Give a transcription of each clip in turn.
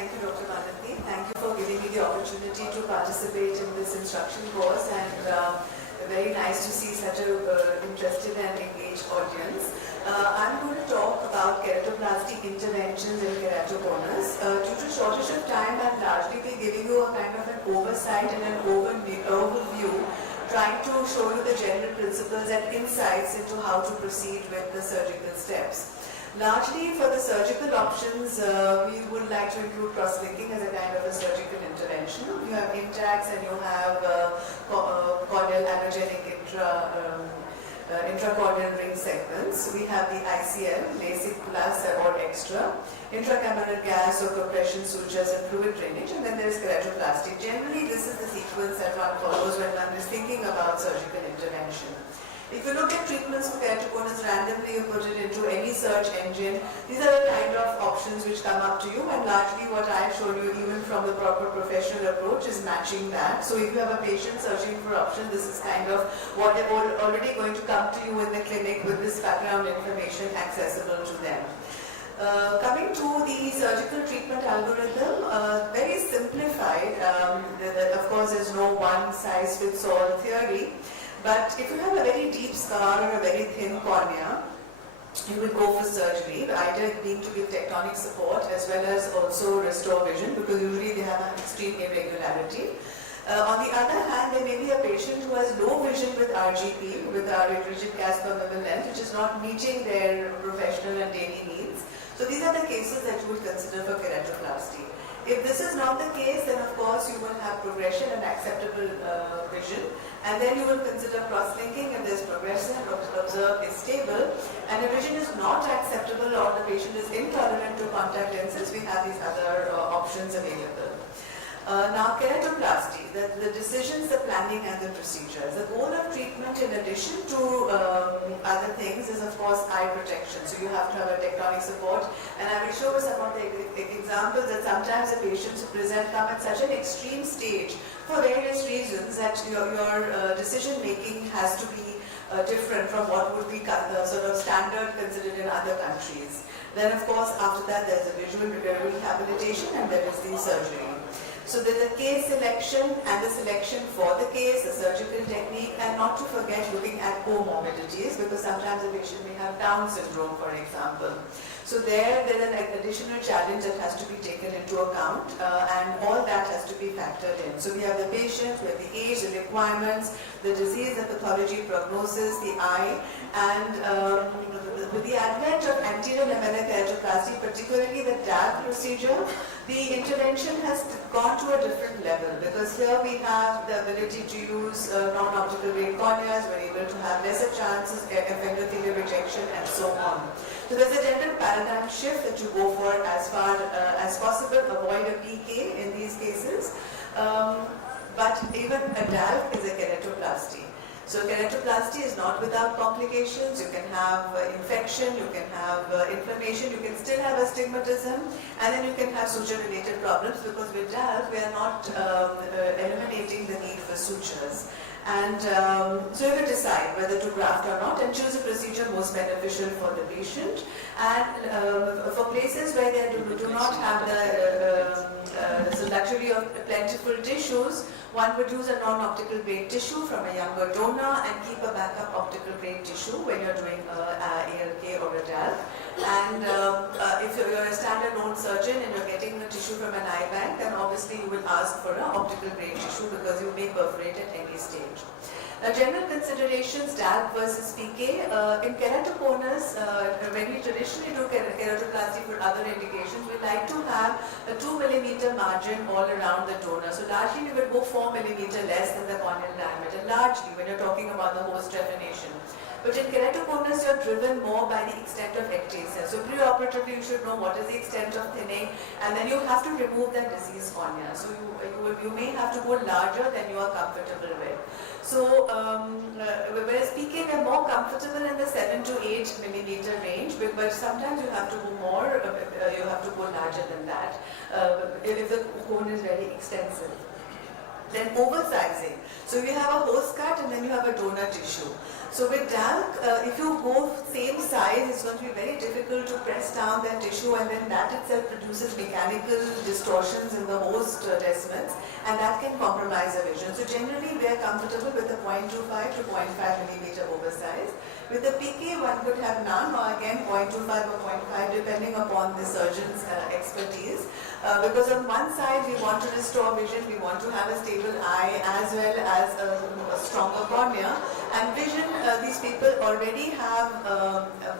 Thank you, Dr. Madhavi. Thank you for giving me the opportunity to participate in this instruction course, and very nice to see such an interested and engaged audience. I'm going to talk about keratoplasty interventions in keratoconus. Due to shortage of time, I'll largely be giving you a kind of an oversight and an overview, trying to show you the general principles and insights into how to proceed with the surgical steps. Largely for the surgical options, we would like to include cross-linking as a kind of a surgical intervention. You have intacs and you have corneal allergenic intracorneal ring segments. We have the ICL, LASIK plus or extra, intracameral gas or compression sutures and fluid drainage, and then there is keratoplasty. Generally, this is the sequence that one follows when one is thinking about surgical intervention. If you look at treatments for keratoconus randomly, you put it into any search engine, these are the kind of options which come up to you, and largely what I have shown you even from the proper professional approach is matching that. So if you have a patient searching for options, this is kind of what they're already going to come to you in the clinic with this background information accessible to them. Coming to the surgical treatment algorithm, very simplified. Of course, there's no one-size-fits-all theory. But if you have a very deep scar or a very thin cornea, you will go for surgery, either being to give tectonic support as well as also restore vision, because usually they have an extreme irregularity. On the other hand, there may be a patient who has low vision with RGP, with our rigid gas permeable lens, which is not meeting their professional and daily needs. So these are the cases that you would consider for keratoplasty. If this is not the case, then of course you will have progression and acceptable vision, and then you will consider cross-linking if there's progression and observed is stable, and if vision is not acceptable or the patient is intolerant to contact lenses, we have these other options available. Now, keratoplasty, the decisions, the planning and the procedures. The goal of treatment, in addition to other things, is of course eye protection. So you have to have a tectonic support, and I will show you some of the examples that sometimes the patients who present come at such an extreme stage for various reasons that your decision making has to be different from what would be sort of standard considered in other countries. Then of course after that there's a visual rehabilitation, and there is the surgery. So there's a case selection and the selection for the case, the surgical technique, and not to forget looking at comorbidities, because sometimes the patient may have Down syndrome, for example. So there's an additional challenge that has to be taken into account, and all that has to be factored in. So we have the patient, we have the age, the requirements, the disease, the pathology, prognosis, the eye, and with the advent of anterior lamellar keratoplasty, particularly the DAB procedure, the intervention has gone to a different level, because here we have the ability to use non-optical grade corneas, we're able to have lesser chances of endothelial rejection and so on. So there's a general paradigm shift that you go for as far as possible, avoid a PK in these cases, but even a DALF is a keratoplasty. So keratoplasty is not without complications. You can have infection, you can have inflammation, you can still have astigmatism, and then you can have suture-related problems, because with DALF we are not eliminating the need for sutures. And so you will decide whether to graft or not, and choose a procedure most beneficial for the patient. And for places where they do not have the luxury of plentiful tissues, one would use a non-optical grade tissue from a younger donor and keep a backup optical grade tissue when you're doing ALK or a DALF. And if you're a standard known surgeon and you're getting a tissue from an eye bank, then obviously you will ask for an optical grade tissue, because you may perforate at any stage. General considerations, DALF versus PK. In keratoconus, when we traditionally do keratoplasty for other indications, we like to have a 2 mm margin all around the donor. So largely we will go 4 mm less than the corneal diameter, largely when you're talking about the host definition. But in keratoconus, you're driven more by the extent of ectasia. So preoperatively, you should know what is the extent of thinning, and then you have to remove that diseased cornea. So you may have to go larger than you are comfortable with. So whereas PK, we're more comfortable in the 7 to 8 mm range, but sometimes you have to go more, you have to go larger than that if the cone is very extensive. Then oversizing. So you have a host cut and then you have a donor tissue. So with DALC, if you go same size, it's going to be very difficult to press down that tissue, and then that itself produces mechanical distortions in the host desmids, and that can compromise the vision. So generally we are comfortable with a 0.25 to 0.5 millimeter oversize. With the PK, one could have none, or again 0.25 or 0.5 depending upon the surgeon's expertise. Because on one side we want to restore vision, we want to have a stable eye as well as a stronger cornea. And vision, these people already have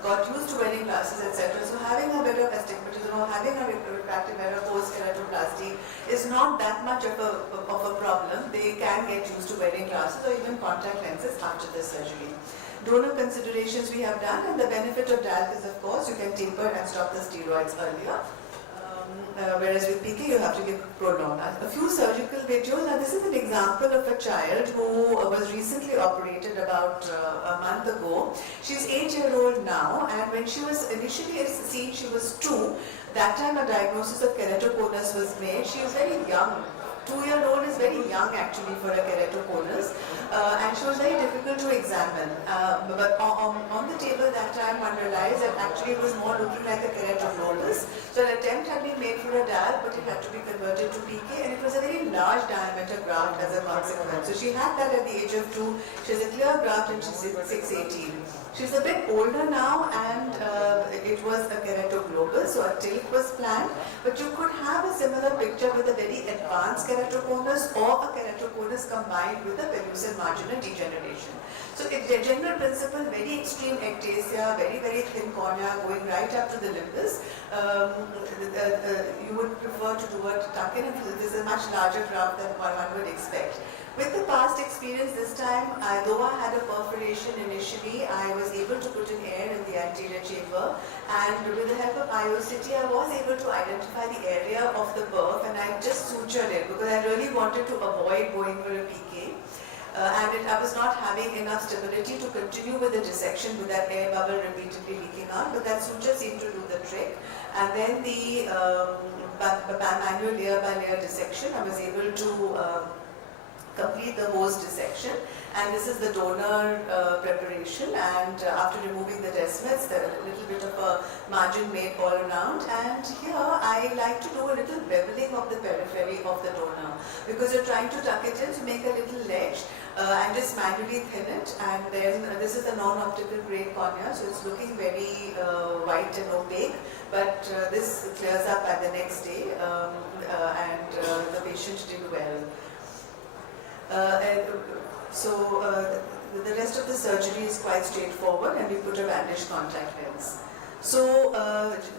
got used to wearing glasses, etc. So having a better astigmatism or having a refractive error post keratoplasty is not that much of a problem. They can get used to wearing glasses or even contact lenses after the surgery. Donor considerations we have done, and the benefit of DALC is, of course, you can taper and stop the steroids earlier. Whereas with PK you have to give prolonged. A few surgical videos. Now this is an example of a child who was recently operated about a month ago. She's 8-year-old now, and when she was initially seen, she was 2. That time a diagnosis of keratoconus was made. She was very young. 2-year-old is very young actually for a keratoconus, and she was very difficult to examine. But on the table that time one realized that actually it was more looking like a keratoconus. So an attempt had been made for a DALC, but it had to be converted to PK, and it was a very large diameter graft as a consequence. So she had that at the age of 2. She has a clear graft and she's 6'18". She's a bit older now, and it was a keratoglobus, so a tilt was planned, but you could have a similar picture with a very advanced keratoconus or a keratoconus combined with a pellucid marginal degeneration. So the general principle, very extreme ectasia, very, very thin cornea going right up to the limbus. You would prefer to do a tuck-in, and this is a much larger graft than one would expect. With the past experience this time, though I had a perforation initially, I was able to put in air in the anterior chamber, and with the help of IOCT, I was able to identify the area of the perf, and I just sutured it because I really wanted to avoid going for a PK. I was not having enough stability to continue with the dissection with that air bubble repeatedly leaking out, but that suture seemed to do the trick. And then the manual layer by layer dissection, I was able to complete the host dissection, and this is the donor preparation, and after removing the desmids, there is a little bit of a margin made all around, and here I like to do a little beveling of the periphery of the donor, because you're trying to tuck it in to make a little ledge and just manually thin it. And then this is the non-optical grade cornea, so it's looking very white and opaque, but this clears up by the next day, and the patient did well. The rest of the surgery is quite straightforward, and we put a bandage contact lens. So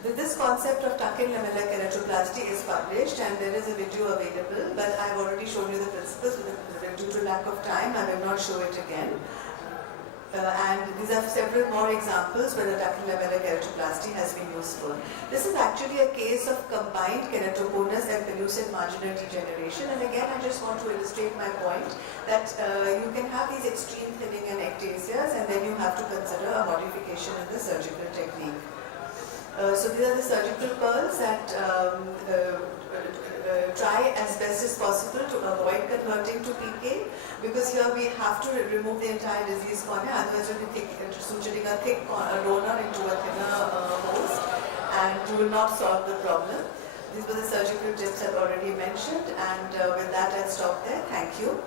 this concept of tuck-in lamellar keratoplasty is published, and there is a video available, but I've already shown you the principles. Due to lack of time, I will not show it again. And these are several more examples where the tuck-in lamellar keratoplasty has been useful. This is actually a case of combined keratoconus and pellucid marginal degeneration, and again I just want to illustrate my point that you can have these extreme thinning and ectasias, and then you have to consider a modification in the surgical technique. So these are the surgical pearls that try as best as possible to avoid converting to PK, because here we have to remove the entire disease cornea, otherwise we'll be suturing a thick donor into a thinner host, and you will not solve the problem. These were the surgical tips I've already mentioned, and with that I'll stop there. Thank you.